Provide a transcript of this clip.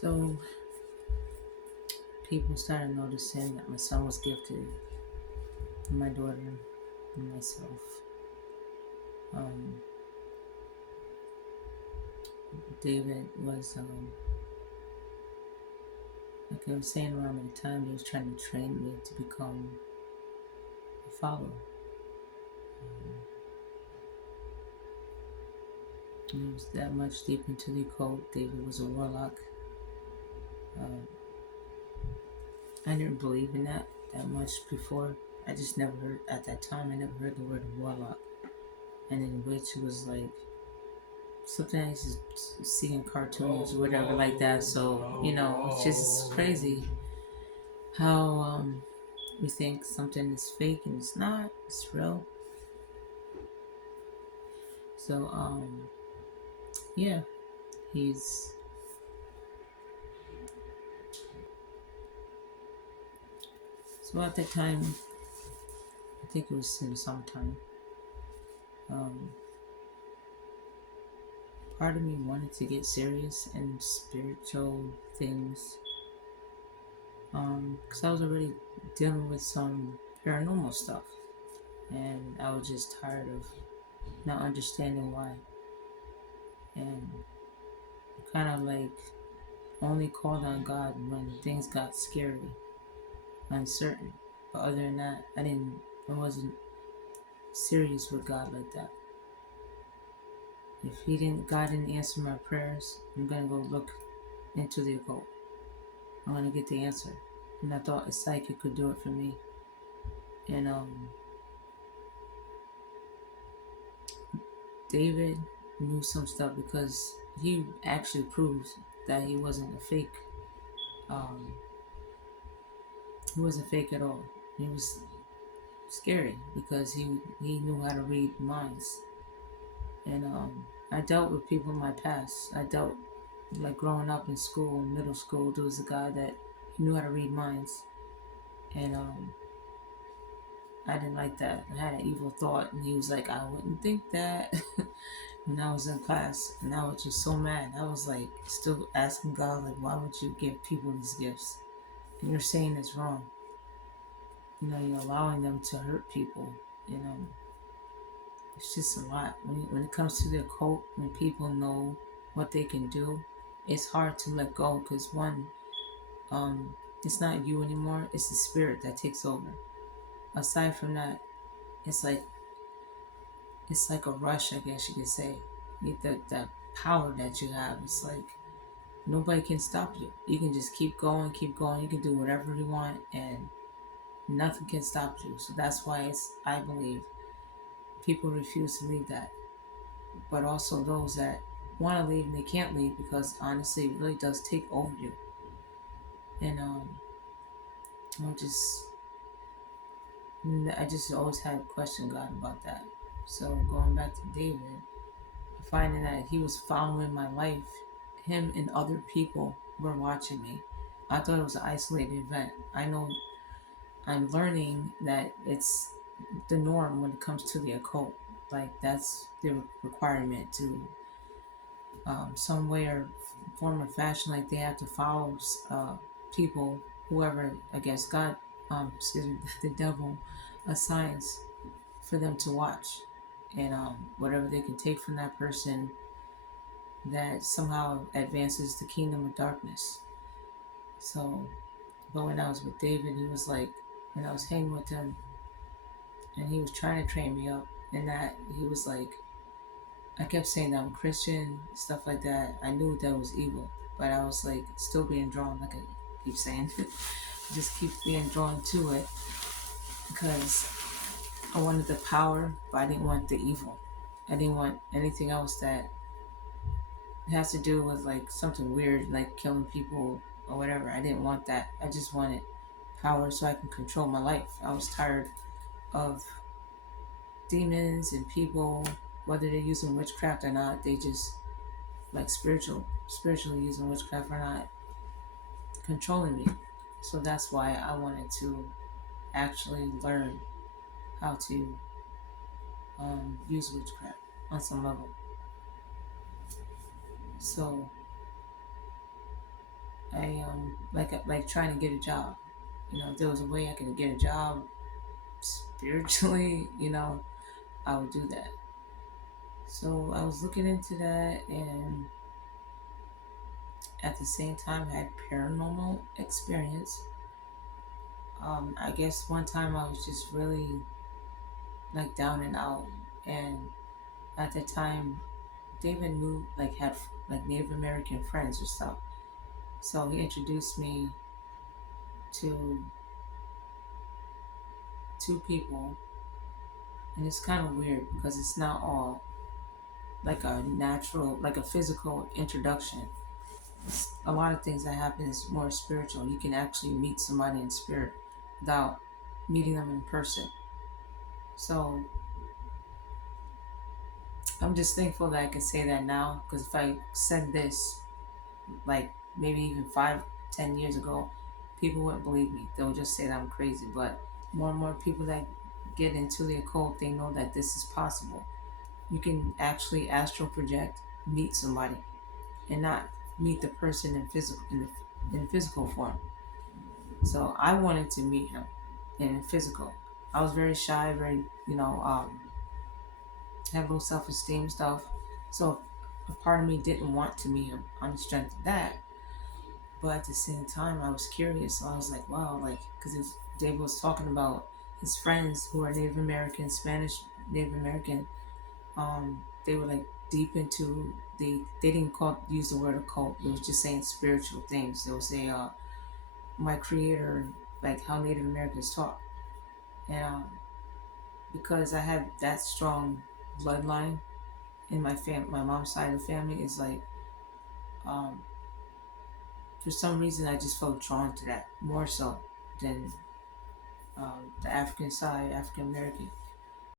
So people started noticing that my son was gifted, and my daughter and myself. Um, David was, like I was saying around the time, he was trying to train me to become a follower. He was that much deep into the occult. David was a warlock. Uh, I didn't believe in that much before. I just never heard, at that time, I never heard the word warlock. And in which it was like something I used to see in cartoons or whatever like that. So, it's just crazy how we think something is fake and it's not, it's real. So, yeah, he's, so at that time, I think it was in the summertime, um, part of me wanted to get serious in spiritual things, because I was already dealing with some paranormal stuff, and I was just tired of not understanding why, and kind of like only called on God when things got scary, uncertain. But other than that, I wasn't serious with God like that. If God didn't answer my prayers, I'm gonna go look into the occult. I'm gonna get the answer. And I thought a psychic could do it for me. And David knew some stuff because he actually proved that he wasn't a fake. Um, he wasn't fake at all. He was scary because he knew how to read minds. And I dealt with people in my past. I dealt, like, growing up in school, middle school. There was a guy that he knew how to read minds, and I didn't like that. I had an evil thought, and he was like, "I wouldn't think that." When I was in class, and I was just so mad. I was like, still asking God, like, "Why would you give people these gifts? And you're saying it's wrong. You're allowing them to hurt people. You know, it's just a lot. When it comes to the occult, when people know what they can do, it's hard to let go because one, it's not you anymore. It's the spirit that takes over. Aside from that, it's like a rush, I guess you could say. That power that you have. It's like nobody can stop you. You can just keep going, keep going. You can do whatever you want, and nothing can stop you. So that's why I believe people refuse to leave that. But also those that want to leave and they can't leave because honestly, it really does take over you. And I'm just I just always had questioned God about that. So going back to David, finding that he was following my life, him and other people were watching me. I thought it was an isolated event. I know I'm learning that it's the norm when it comes to the occult. Like that's the requirement to some way or form or fashion. Like they have to follow people, whoever I guess God, excuse me, the devil assigns for them to watch, and whatever they can take from that person that somehow advances the kingdom of darkness. So, but when I was with David, he was like, when I was hanging with him, and he was trying to train me up, and that he was like, I kept saying that I'm Christian, stuff like that. I knew that was evil, but I was like still being drawn, like I keep saying, just keep being drawn to it because I wanted the power, but I didn't want the evil. I didn't want anything else that has to do with like something weird, like killing people or whatever. I didn't want that. I just wanted power so I can control my life. I was tired of demons and people, whether they're using witchcraft or not. They just like spiritually using witchcraft or not, controlling me. So that's why I wanted to actually learn how to use witchcraft on some level. So like trying to get a job. If there was a way I could get a job spiritually, I would do that. So I was looking into that, and at the same time had paranormal experience. I guess one time I was just really like down and out, and at the time David knew like had like Native American friends or stuff. So he introduced me to two people, and it's kind of weird because it's not all like a natural, like a physical introduction. A lot of things that happen is more spiritual. You can actually meet somebody in spirit without meeting them in person. So I'm just thankful that I can say that now, because if I said this like maybe even 5, 10 years ago, people wouldn't believe me. They'll just say that I'm crazy. But more and more people that get into the occult, they know that this is possible. You can actually astral project, meet somebody, and not meet the person in physical form. So I wanted to meet him in physical. I was very shy, very had low self esteem stuff. So a part of me didn't want to meet him on the strength of that. But at the same time, I was curious. So I was like, wow, like, because David was talking about his friends who are Native American, Spanish Native American. They were like deep into they didn't use the word occult. They was just saying spiritual things. They would say, my creator, like how Native Americans talk. And because I had that strong bloodline in my mom's side of the family is like, um, for some reason I just felt drawn to that more so than the African side, African American.